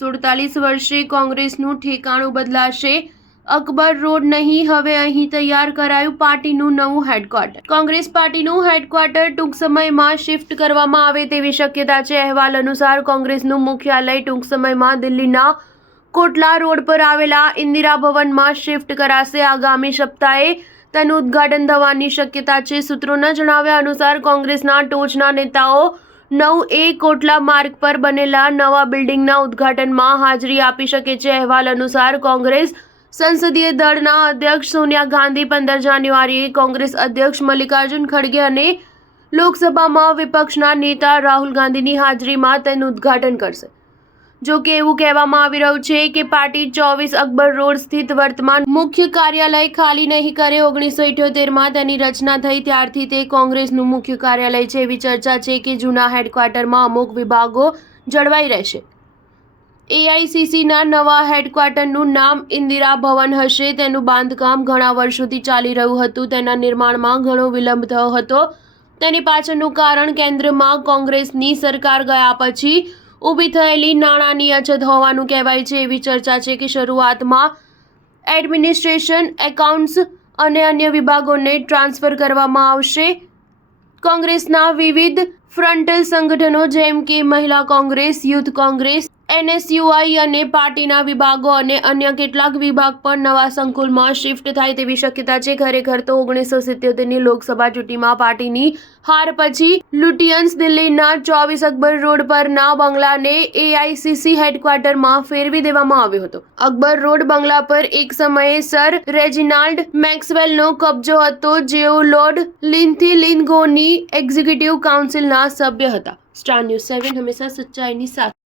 47 વર્ષે કોંગ્રેસનું ઠેકાણું બદલાશે, અકબર રોડ નહીં, હવે અહીં તૈયાર કરાયું પાર્ટીનું નવું હેડક્વાર્ટર. કોંગ્રેસ પાર્ટીનું હેડક્વાર્ટર ટૂંક સમયમાં શિફ્ટ કરવામાં આવે તેવી શક્યતા છે. અહેવાલ અનુસાર કોંગ્રેસનું મુખ્યાલય ટૂંક સમયમાં દિલ્હીના કોટલા રોડ પર આવેલા ઇન્દિરા ભવનમાં શિફ્ટ કરાશે. આગામી સપ્તાહે તેનું ઉદ્ઘાટન થવાની શક્યતા છે. સૂત્રોના જણાવ્યા અનુસાર કોંગ્રેસના ટોચના નેતાઓ 9A કોટલા માર્ગ પર બનેલા નવા બિલ્ડિંગના ઉદ્ઘાટનમાં હાજરી આપી શકે છે. અહેવાલ અનુસાર કોંગ્રેસ સંસદીય દળના અધ્યક્ષ સોનિયા ગાંધી 15 જાન્યુઆરીએ કોંગ્રેસ અધ્યક્ષ મલ્લિકાર્જુન ખડગે અને લોકસભામાં વિપક્ષના નેતા રાહુલ ગાંધીની હાજરીમાં તેનું ઉદ્ઘાટન કરશે. જો કે એવું કહેવામાં આવી રહ્યું છે કે પાર્ટી 24 અકબર રોડ સ્થિત વર્તમાન મુખ્ય કાર્યાલય ખાલી નહીં કરે. 1978માં તેની રચના થઈ ત્યારથી તે કોંગ્રેસનું મુખ્ય કાર્યાલય છે. એવી ચર્ચા છે કે જૂના હેડક્વાર્ટરમાં અમુક વિભાગો જળવાઈ રહેશે. AICCના નવા હેડક્વાર્ટરનું નામ ઇન્દિરા ભવન હશે. તેનું બાંધકામ ઘણા વર્ષોથી ચાલી રહ્યું હતું. તેના નિર્માણમાં ઘણો વિલંબ થયો હતો. તેની પાછળનું કારણ કેન્દ્રમાં કોંગ્રેસની સરકાર ગયા પછી ઊભી થયેલી નાણાંની અછત હોવાનું કહેવાય છે. એવી ચર્ચા છે કે શરૂઆતમાં એડમિનિસ્ટ્રેશન, એકાઉન્ટ્સ અને અન્ય વિભાગોને ટ્રાન્સફર કરવામાં આવશે. કોંગ્રેસના વિવિધ ફ્રન્ટલ સંગઠનો જેમ કે મહિલા કોંગ્રેસ, યુથ કોંગ્રેસ, NSUI અને પાર્ટીના વિભાગો અને અન્ય કેટલાક વિભાગ પણ નવા સંકુલમાં શિફ્ટ થાય તેવી શક્યતા છે. ખરેખર તો 1977ની લોકસભા ચૂંટણીમાં પાર્ટીની હાર પછી લુટિયન્સ દિલ્હીના 24 અકબર રોડ પરના બંગલાને AICC હેડક્વાર્ટરમાં ફેરવી દેવામાં આવ્યો હતો. અકબર રોડ બંગલા પર એક સમયે સર રેજિનાલ્ડ મેક્સવેલનો કબજો હતો, જેઓ લોર્ડ લિન્થીલિન્ગોની એક્ઝિક્યુટિવ કાઉન્સિલના સભ્ય હતા. સ્ટાર ન્યૂઝ 7 હંમેશા સચ્ચાઈની સાથે.